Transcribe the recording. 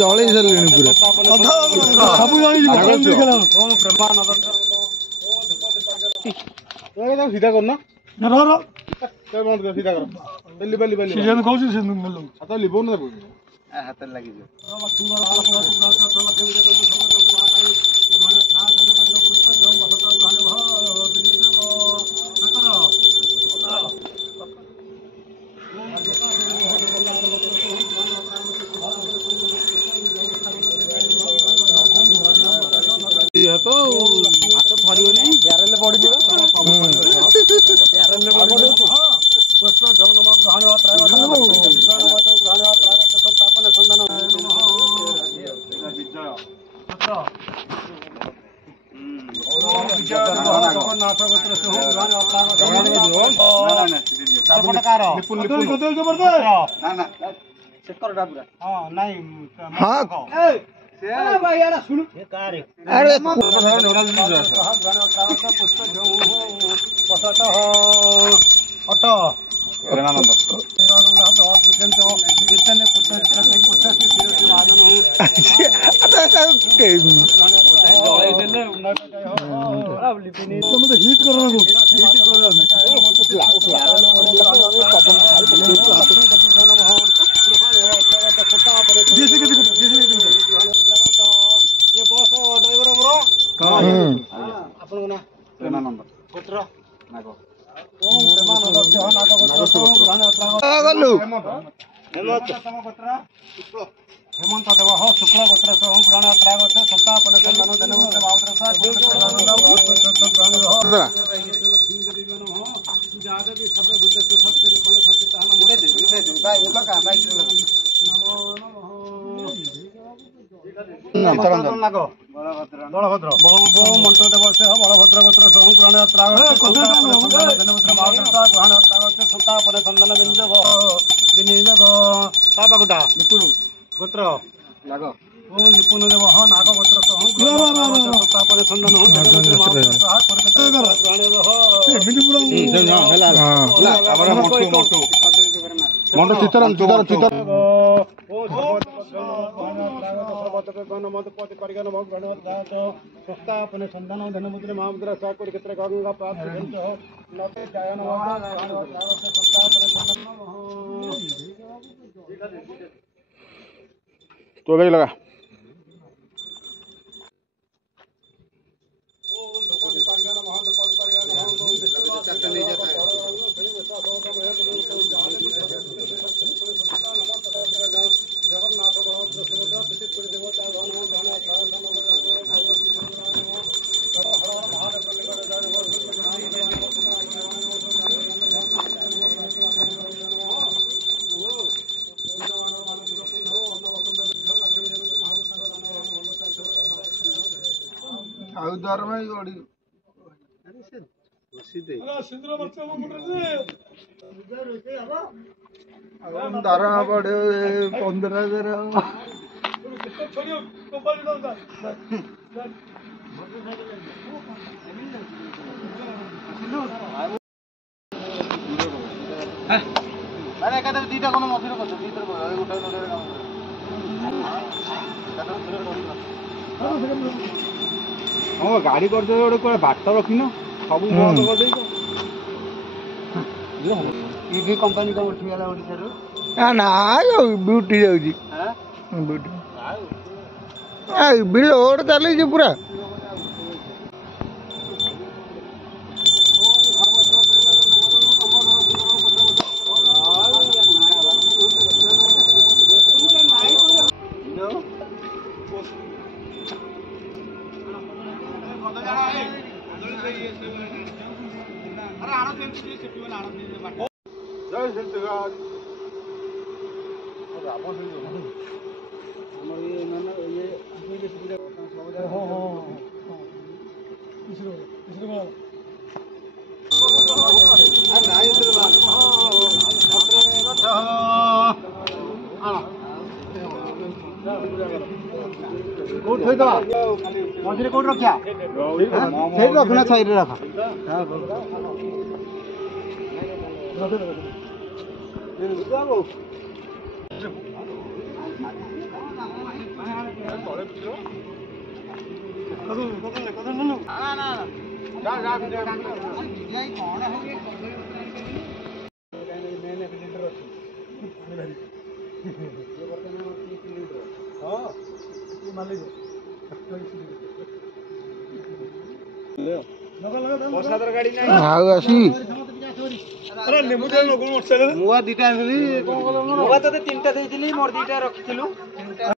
जल सारे पूरा सीधा करना सीधा कर हाथ लगी तो हाथ फरबनी ब्यारेल पड़ी हिट हेमंत देव शुक्ल गोत्र पुराण त्रागत सप्तापन बलभद्र मंत्र देव से बलभद्र गोत्र पुराण त्रागत सप्तापन चंदन विनियोग विनियोग तापकुटा गोत्र नाग निपुण देव नाग गोत्र संस्थापने संधान धनमुद्रे महामुद्रा साकुर क्षेत्र गंगा प्राप्त तो लगा दरमाई गड़ी दरमा पड़े 15,000 दीटा कौन मशीन हाँ गाड़ी करते गोटे बाट रखिन सब बंद कर ईवी कंपनी कौन उठीगला ओडिसा ना ब्यूटी जाऊँगी ब्यूटी लोड चली पूरा मझे कौट रखिया रखना साइड रख मुआ दीटा आनी तीन टा मोर दीटा रखी